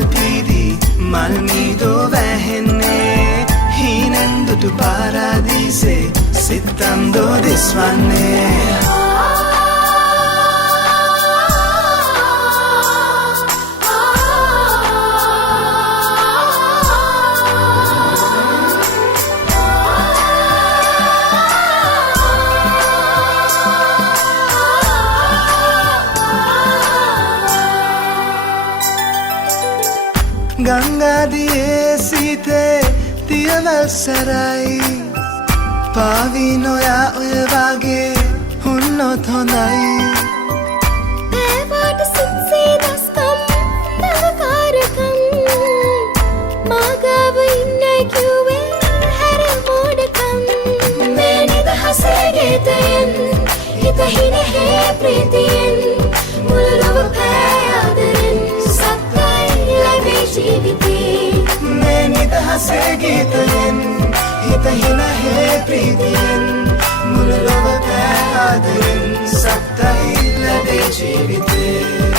මල් පීරි මල් මීදෝ වැහෙන්නේ හීනෙන්දුටු පාරාදීසේ සිත්තන්දෝ දිස්වන්නේ ගංගාදියේ සීතේ තියවල් සරයි පාවි නොයා ඔය වගේ හුන්නොත් හොඳයි ඒවට සිත්සේ දස්කම් නවකාරකම් මාගාව ඉන්නයි කිව්වේ හැර මෝඩකම් මේ නිදහසේ ගීතයෙන් හිත හිනෙහේ ප්‍රීතියෙන් මුළු ලොව පෑ ආදරෙන් මේ නිදහසේ ගීතයෙන් හිත හිනහේ ප්‍රීතියෙන් මුළු ලොව පෑ ආදරෙන් සත්තයි ලැබේ ජීවිතේ